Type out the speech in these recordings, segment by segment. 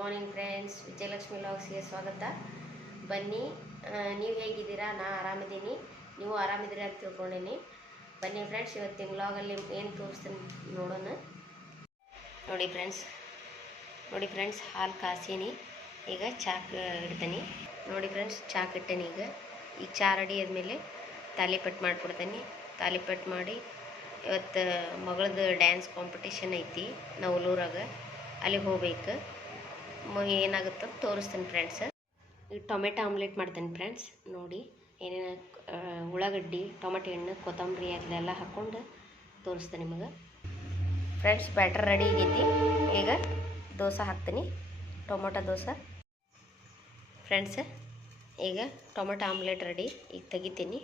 Morning friends, Vijayalakshmi ವ್ಲಾಗ್ಸ್ಗೆ ಸ್ವಾಗತ. ಬನ್ನಿ, ನೀವು ಹೇಗಿದ್ದೀರಾ? ನಾ ಆರಾಮಿದ್ದೀನಿ, ನೀವು ಆರಾಮಿದ್ದೀರಾ ಅಂತ ತಿಳ್ಕೊಂಡೀನಿ. ಬನ್ನಿ ಫ್ರೆಂಡ್ಸ್, ಇವತ್ತಿನ ವ್ಲಾಗಲ್ಲಿ ಏನು ತೋರಿಸ್ತೀನಿ ನೋಡೋಣ. ನೋಡಿ ಫ್ರೆಂಡ್ಸ್ ಹಾಲು ಕಾಸೀನಿ. ಈಗ ಚಾಕ್ ಇಡ್ತೀನಿ. ನೋಡಿ ಫ್ರೆಂಡ್ಸ್, ಚಾಕ್ ಇಟ್ಟೇನಿ. ಈಗ ಚಾ ರೆಡಿ ಆದಮೇಲೆ ತಾಲಿಪಟ್ಟು ಮಾಡಿಕೊಡ್ತೀನಿ. ತಾಲಿಪಟ್ಟು ಮಾಡಿ ಇವತ್ತು ಮಗಳದ್ದು ಡ್ಯಾನ್ಸ್ ಕಾಂಪಿಟೇಷನ್ ಐತಿ ನವಲೂರಾಗ, ಅಲ್ಲಿಗೆ ಹೋಗ್ಬೇಕು. ಏನಾಗುತ್ತೆ ಅಂತ ತೋರಿಸ್ತೀನಿ ಫ್ರೆಂಡ್ಸ್. ಈಗ ಟೊಮೆಟೊ ಆಮ್ಲೆಟ್ ಮಾಡ್ತೇನೆ ಫ್ರೆಂಡ್ಸ್. ನೋಡಿ ಏನೇನು ಉಳ್ಳಾಗಡ್ಡಿ, ಟೊಮೆಟೊ ಹಣ್ಣು, ಕೊತ್ತಂಬರಿ ಅದೆಲ್ಲ ಹಾಕ್ಕೊಂಡು ತೋರಿಸ್ತೇನೆ ನಿಮಗೆ ಫ್ರೆಂಡ್ಸ್. ಬ್ಯಾಟರ್ ರೆಡಿ ಆಗೈತಿ. ಈಗ ದೋಸೆ ಹಾಕ್ತೀನಿ, ಟೊಮೊಟೊ ದೋಸೆ ಫ್ರೆಂಡ್ಸ್. ಈಗ ಟೊಮೆಟೊ ಆಮ್ಲೆಟ್ ರೆಡಿ. ಈಗ ತೆಗಿತೀನಿ.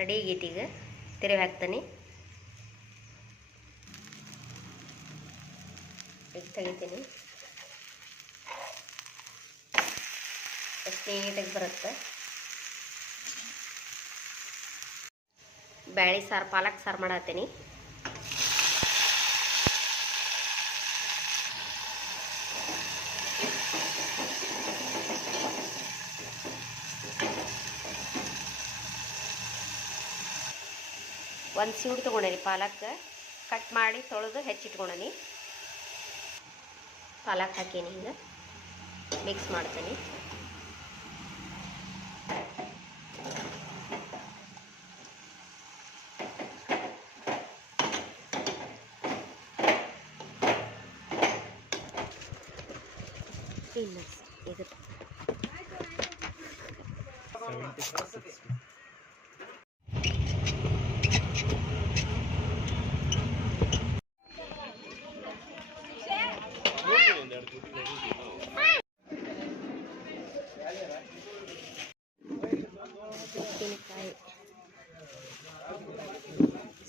ರೆಡಿ ಆಗೈತಿ. ಈಗ ತಿರುವಿ ಹಾಕ್ತೀನಿ. ಈಗ ತೆಗಿತೀನಿ. ಎಷ್ಟು ನೀಟಾಗಿ ಬರುತ್ತೆ. ಬ್ಯಾಳಿ ಸಾರು, ಪಾಲಕ್ ಸಾರು ಮಾಡತ್ತೀನಿ. ಒಂದು ಸೀಡ್ ತೊಗೊಂಡೇನಿ, ಪಾಲಕ್ ಕಟ್ ಮಾಡಿ ತೊಳೆದು ಹೆಚ್ಚಿಟ್ಕೊಂಡೇನಿ. ಪಾಲಕ್ ಹಾಕೀನಿ. ಈಗ ಮಿಕ್ಸ್ ಮಾಡ್ತೀನಿ. ಇದು ಉಪ್ಪಿನಕಾಯಿ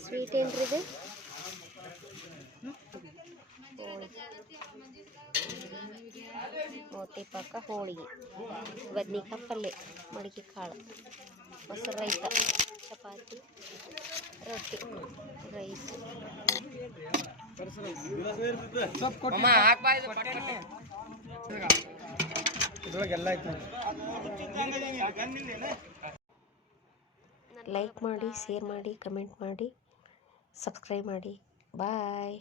ಸ್ವೀಟ್ ಏನ್ರಿ ಇದು? ಮೋತಿ ಪಾಕ, ಹೋಳಿಗೆ, ಬದ್ನಿಕಾಯಿ ಪಲ್ಯ, ಮಡಿಕೆ ಕಾಳು, ಮೊಸರು ರೈತ, ಚಪಾತಿ, ರೊಟ್ಟಿ, ರೈಸ್. ಲೈಕ್ ಮಾಡಿ, ಶೇರ್ ಮಾಡಿ, ಕಮೆಂಟ್ ಮಾಡಿ, ಸಬ್ಸ್ಕ್ರೈಬ್ ಮಾಡಿ. ಬಾಯ್.